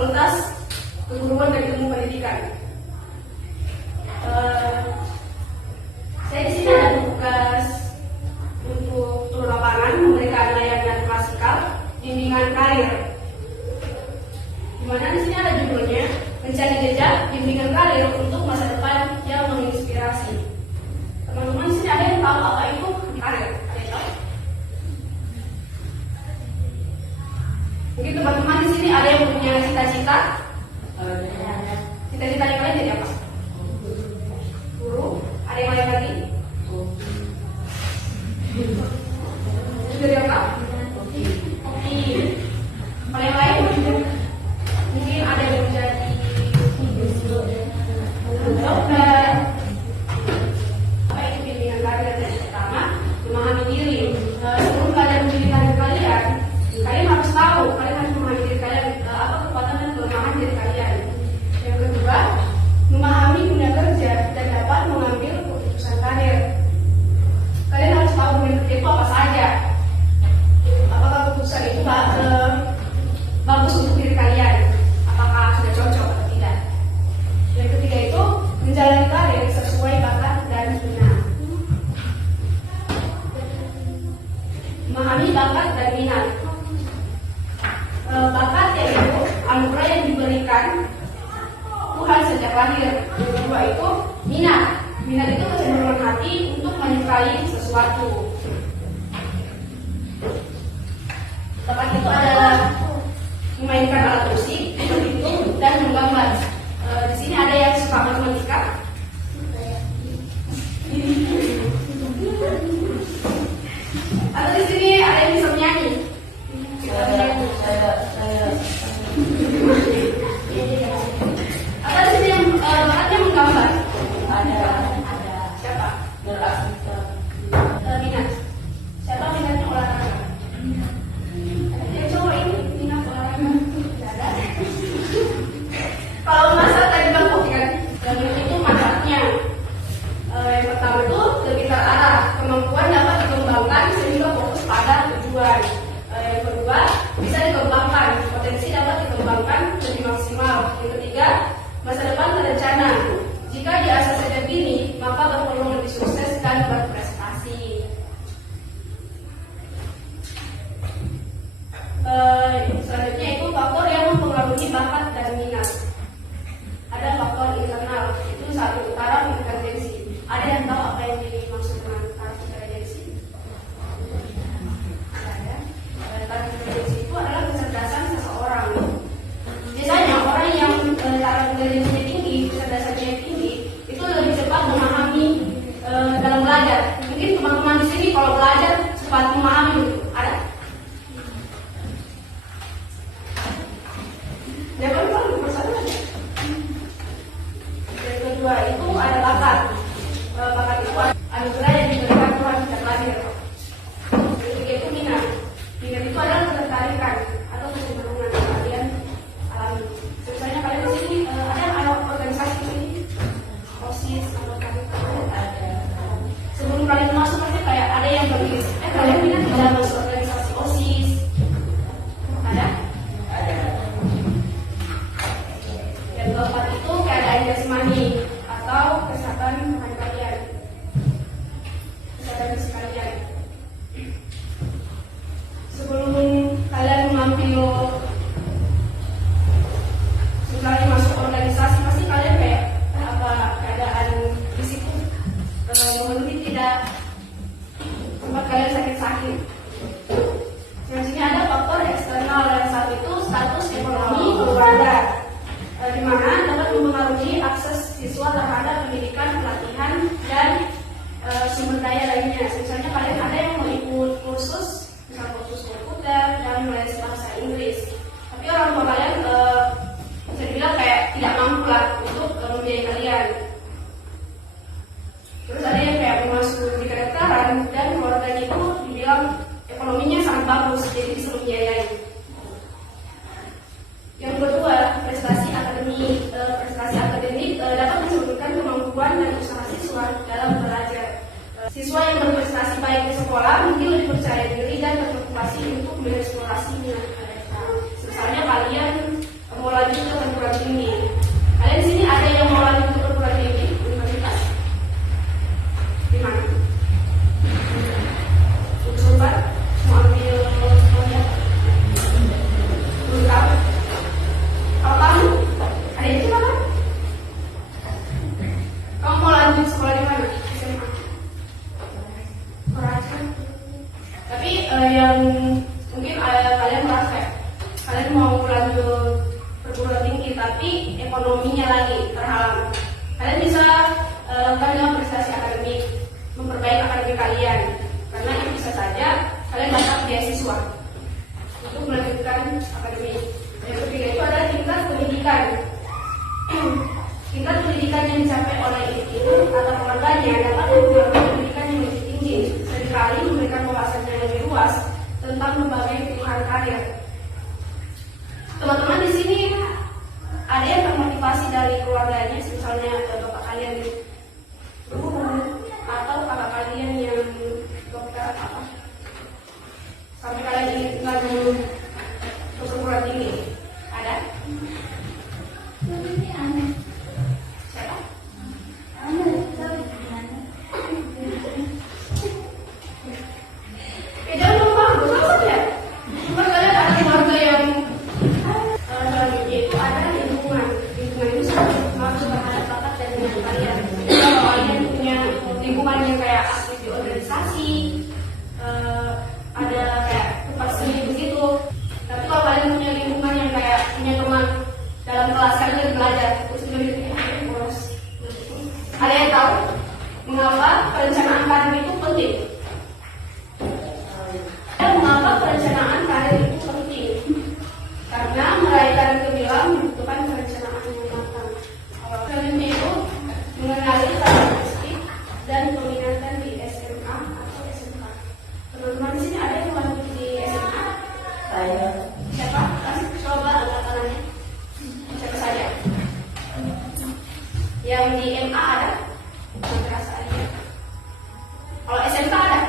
Fakultas Keguruan dan Ilmu Pendidikan. Saya di sini ada tugas untuk turun lapangan memberikan layanan klasikal bimbingan karir. Di mana di sini ada judulnya mencari jejak bimbingan karir untuk masa depan yang menginspirasi. Teman-teman di sini ada yang tahu apa itu karir? Ada yang tahu? Mungkin teman-teman di sini ada yang punya cita-cita. Cita-citanya kalian jadi apa? Guru. Ada yang lain lagi? Jadi apa? Oke. Kalau yang lain mungkin ada yang menjadi dokter. Apa itu bimbingan karir? Yang pertama, memahami diri. Sebelum kalian memilih karir kalian, kalian harus tahu, kalian harus memahami diri kalian, apa kekuatan dan kelemahan diri kalian. Yang kedua, memahami dunia kerja dan dapat mengambil keputusan karir. Kalian harus tahu dunia kerja itu apa saja. Apakah keputusan itu bagus untuk diri kalian? Apakah sudah cocok atau tidak? Yang ketiga itu menjalani karir sesuai bakat dan minat. Memahami bakat dan minat. Bakat yaitu anugerah yang diberikan Tuhan sejak lahir. Yang kedua itu minat. Minat itu kecenderungan hati untuk menyukai sesuatu. Bakat itu adalah memainkan alat musik, berhitung, dan menggambar. Di sini ada yang suka matematika. Atau di sini ada yang bisa menyanyi. Atau di sini yang bakatnya menggambar. Ada. Siapa? Minat. Siapa minatnya olahraga? Yang cowok ini minat olahraga. Tidak ada. Kalau masak tadi bagus kan? Dan itu manfaatnya. Yang pertama itu lebih terarah, kemampuan dapat dikembangkan sehingga fokus pada tujuan. Yang kedua, bisa dikembangkan, potensi dapat dikembangkan lebih maksimal. Yang ketiga, masa depan terencana. Jika diasah sejak dini, maka berpeluang lebih sukses dan berprestasi. Selanjutnya itu faktor yang mempengaruhi bakat dan minat. Ada faktor internal, itu satu taraf intelijensi. Ada yang tahu apa yang dimaksud dengan taraf intelijensi? Ada. Taraf intelijensi itu adalah kecerdasan seseorang. Biasanya orang yang taraf intelijensinya tinggi, kecerdasannya tinggi, itu lebih cepat memahami dalam belajar. Mungkin teman-teman di sini kalau belajar cepat memahami, ada? Jangan lupa bersatu aja. Yang kedua itu ada bakat. Bakat itu anugerah yang diberikan Tuhan sejak lahir. Yang ketiga itu minat. Minat itu adalah ketertarikan atau kecenderungan yang kalian alami. Misalnya kalian di sini ada organisasi di sini, OSIS atau kalian ada. Sebelum kalian masuk pasti kayak ada yang bagi. Kalian minat dalam masuk organisasi OSIS? Ada? Yang keempat itu keadaan jasmani atau kesehatan rohani kalian, kesehatan fisik kalian. Sebelum kalian mengambil, misalnya masuk organisasi, pasti kalian kayak apa keadaan fisik memenuhi tidak, tempat kalian sakit-sakit. Di sini ada faktor eksternal. Yang satu itu status ekonomi keluarga, di mana dapat mempengaruhi akses siswa terhadap pendidikan, pelatihan, dan sumber daya lainnya. Misalnya kalian ada yang mau ikut kursus, misalnya kursus komputer dan les bahasa Inggris, tapi orang tua kalian bisa dibilang kayak tidak mampu lah untuk membiayai kalian. Terus ada yang kayak masuk di kedokteran dan keluarganya itu dibilang ekonominya sangat bagus, jadi bisa membiayai. Yang kedua, prestasi akademik dapat menunjukkan kemampuan dan usaha siswa dalam belajar. Siswa yang berprestasi baik di sekolah mungkin lebih percaya diri dan bermotivasi untuk mengeksplorasi minat mereka. Misalnya kalian mau lanjut Tapi yang mungkin kalian merasa kalian mau lanjut perguruan tinggi tapi ekonominya lagi terhalang, kalian bisa lakukan dengan prestasi akademik, memperbaiki akademik kalian, karena itu bisa saja kalian dapat beasiswa untuk melanjutkan akademik. Yang ketiga itu adalah tingkat pendidikan. Tingkat pendidikan yang dicapai oleh individu atau keluarganya dapat mempengaruhi pendidikan yang lebih tinggi, seringkali memberikan wawasan yang lebih luas tentang berbagai pilihan karir. Teman-teman di sini ada yang termotivasi dari keluarganya, misalnya bapak kalian guru atau kakak kalian yang dokter apa, sampai kalian ingin lanjut ke perguruan tinggi. Ada? Siapa? Jangan lupa, betul saja. Cuma kalian ada keluarga yang selanjutnya itu ada lingkungan. Lingkungan itu sangat berpengaruh terhadap bakat dan minat kalian. Kalau kalian punya lingkungan yang kayak aktif di organisasi, ada kayak tempat seni begitu. Tapi kalau kalian punya lingkungan yang kayak punya teman dalam kelas kalian belajar, terus kalian boros. Ada yang tahu mengapa perencanaan karir itu penting? Mengapa perencanaan karir itu penting? Karena meraih karir gemilang membutuhkan perencanaan yang matang. Selanjutnya itu mengenali karakteristik dan peminatan di SMA atau SMK. Teman-teman di sini ada yang lanjut di SMA? Saya. Siapa? Coba angkat tangannya. Siapa saja? Yang di MA ada? Terasa aja. Kalau SMK ada?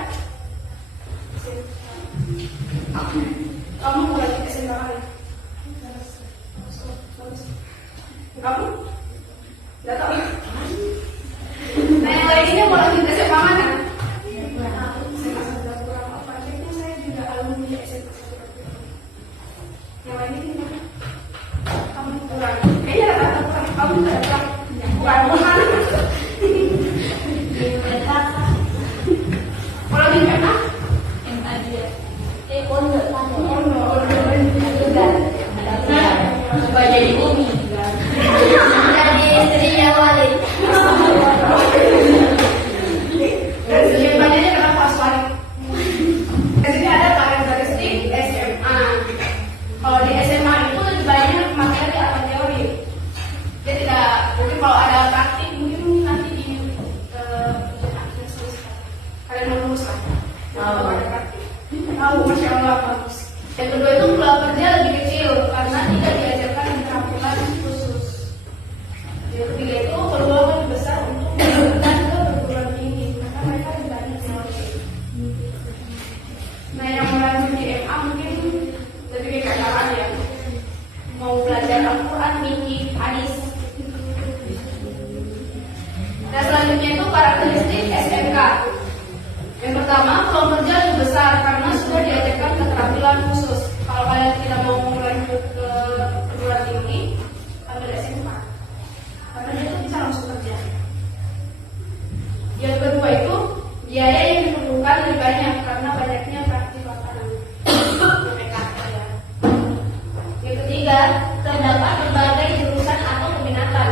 Kamu mau lanjut SMK mana? Kamu? Gak tahu. Nah yang lainnya mau lanjut SMK mana? Saya juga alumni SMK. Yang lainnya gimana? Kamu kurang. Kayaknya rata-rata kurang. Kamu juga kurang. Bukan. Kalau di mana? MA dia. Pondok. Supaya jadi umi. Jadi istrinya wali. Dan sebenarnya kenapa wali? Di sini ada karakteristik SMA. Kalau di SMA itu lebih banyak materi atau teori. Dia tidak, mungkin kalau ada praktik mungkin nanti di kalian mau lulus lah. Kalau ada praktik. Tahu, masya Allah bagus. Yang kedua itu peluang kerja lebih kecil karena tidak diajarkan keterampilan khusus. Yang ketiga itu peluang lebih besar untuk mendapatkan ke perguruan tinggi karena mereka lebih banyak teori. Nah yang melanjut di MA mungkin lebih kayak kakak ya, mau belajar Al-Quran, fikih, hadis. Nah selanjutnya itu karakteristik SMK. Yang pertama, peluang kerja lebih besar karena sudah diajarkan keterampilan khusus. Kalau kalian tidak mau lanjut ke perguruan tinggi, ambil SMK. Karena dia tuh bisa langsung kerja. Yang kedua itu, biaya yang diperlukan lebih banyak karena banyaknya praktik lapangan. Yang ketiga, terdapat berbagai jurusan atau peminatan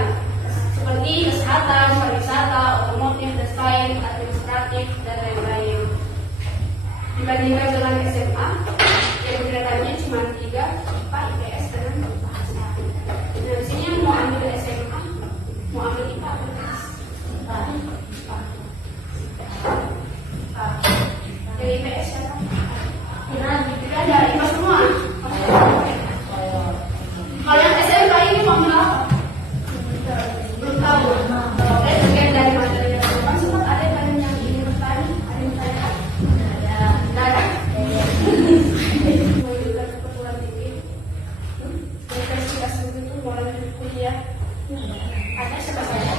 seperti kesehatan, pariwisata, otomotif, desain, administratif, dan lain-lain. Dibandingkan dengan SMA, yang peminatannya cuma 3, IPA, IPS, dan bahasa. Nah, di sini yang mau ambil SMA, mau ambil IPA, IPS. Jadi IPS siapa? Nah, kita ada IPA semua. Kalau yang SMK ini mau ambil apa? Belum tahu. Oke, terkait dari materinya teman sempat ada kalian yang ingin bertanya, ada yang tanya? Ada. Mau juga ke perguruan tinggi. Investigasi itu mau lanjut kuliah. Ada siapa saja?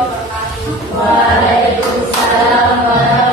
wabarakatuh. Waalaikumsalam warahmatullahi